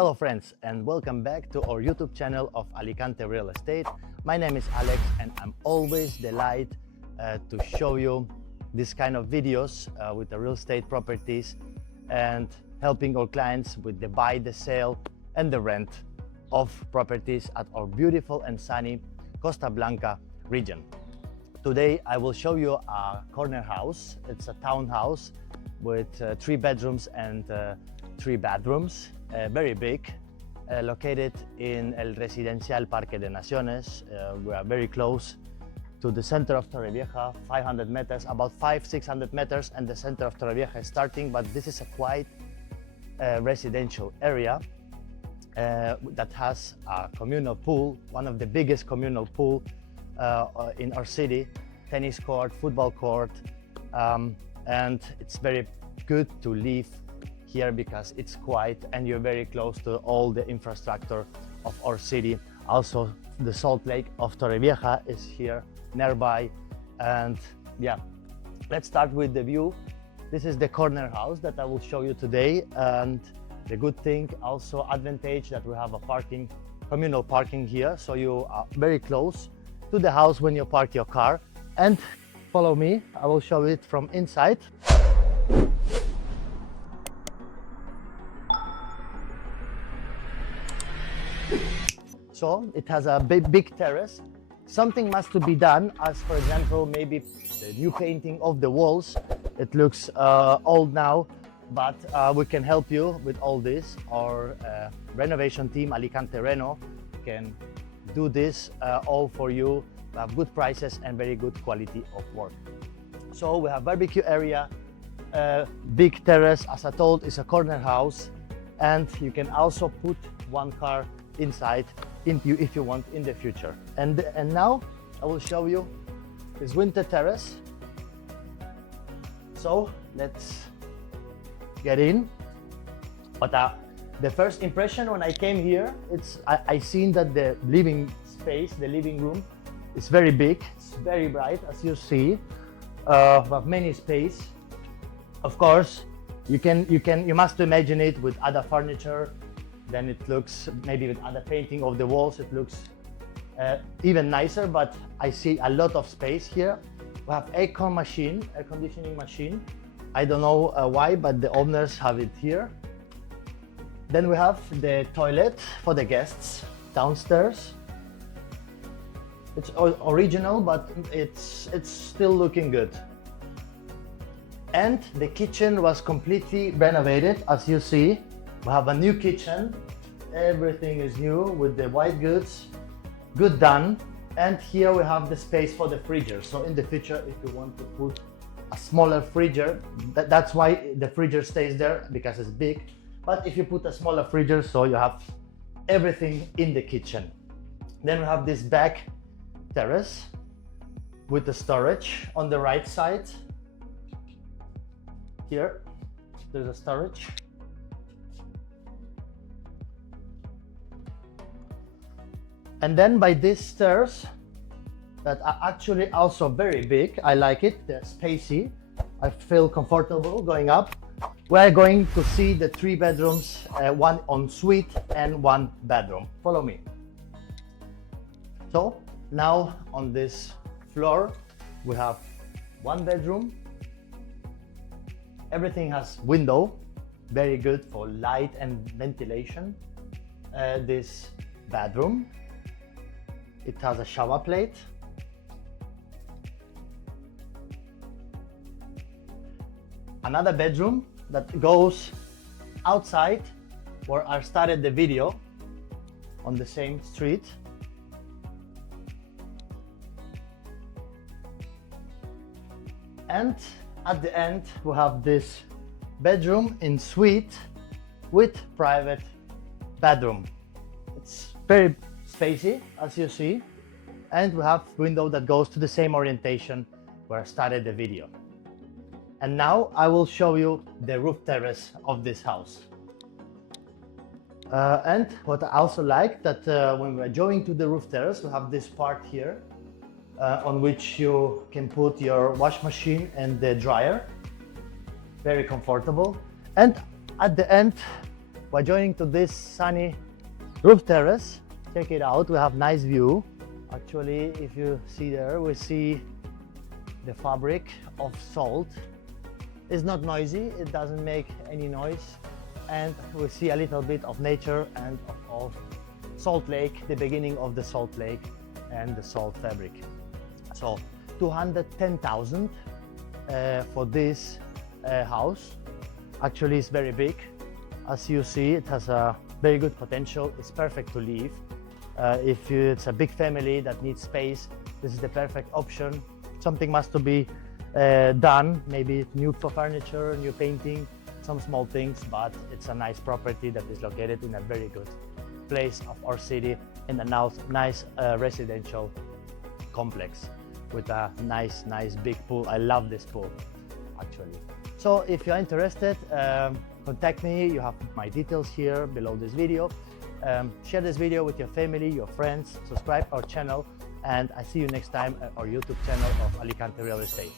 Hello friends, and welcome back to our YouTube channel of Alicante Real Estate. My name is Alex and I'm always delighted to show you this kind of videos with the real estate properties and helping our clients with the buy, the sale and the rent of properties at our beautiful and sunny Costa Blanca region. Today I will show you a corner house. It's a townhouse with 3 bedrooms and 3 bathrooms, very big, located in El Residencial Parque de Naciones. We are very close to the center of Torrevieja, 500 meters, about 500-600 meters, and the center of Torrevieja is starting, but this is a quite residential area that has a communal pool, one of the biggest communal pool in our city, tennis court, football court, and it's very good to live here because it's quiet and you're very close to all the infrastructure of our city. Also, the salt lake of Torrevieja is here nearby. And yeah, let's start with the view. This is the corner house that I will show you today. And the good thing, also advantage, that we have a communal parking here. So you are very close to the house when you park your car. And follow me, I will show it from inside. So it has a big terrace. Something must to be done, as for example, maybe the new painting of the walls. It looks old now, but we can help you with all this. Our renovation team, Alicante Reno, can do this all for you. We have good prices and very good quality of work. So we have barbecue area, big terrace. As I told, it's a corner house, and you can also put one car inside if you want in the future. And now I will show you this winter terrace. So let's get in. But the first impression when I came here, I seen that the living space, the living room, is very big. It's very bright, as you see. We have many space. Of course, you must imagine it with other furniture. Then it looks, maybe with other painting of the walls, it looks even nicer, but I see a lot of space here. We have air conditioning machine. I don't know why, but the owners have it here. Then we have the toilet for the guests downstairs. It's original, but it's still looking good. And the kitchen was completely renovated, as you see. We have a new kitchen. Everything is new with the white goods, good done. And here we have the space for the freezer. So in the future, if you want to put a smaller freezer, that's why the freezer stays there, because it's big. But if you put a smaller freezer, so you have everything in the kitchen. Then we have this back terrace with the storage on the right side. Here, there's a storage. And then by these stairs that are actually also very big, I like it, they're spacey. I feel comfortable going up. We're going to see the 3 bedrooms, 1 ensuite and 1 bedroom. Follow me. So now on this floor, we have 1 bedroom. Everything has window, very good for light and ventilation. This bedroom, it has a shower plate. Another bedroom that goes outside where I started the video, on the same street. And at the end we have this bedroom in suite with private bedroom. It's very spacey, as you see, and we have window that goes to the same orientation where I started the video. And now I will show you the roof terrace of this house. And what I also like, that when we're going to the roof terrace, we have this part here on which you can put your wash machine and the dryer. Very comfortable. And at the end We're joining to this sunny roof terrace. Check it out, we have nice view. Actually, if you see there, we see the fabric of salt. It's not noisy, it doesn't make any noise. And we see a little bit of nature and of salt lake, the beginning of the salt lake and the salt fabric. So 210,000 for this house. Actually, it's very big. As you see, it has a very good potential. It's perfect to live. If it's a big family that needs space, this is the perfect option. Something must to be done, maybe new furniture, new painting, some small things, but it's a nice property that is located in a very good place of our city in a nice residential complex with a nice big pool. I love this pool actually. So if you're interested, contact me. You have my details here below this video. Share this video with your family, your friends, subscribe our channel, and I see you next time at our YouTube channel of Alicante Real Estate.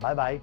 Bye bye.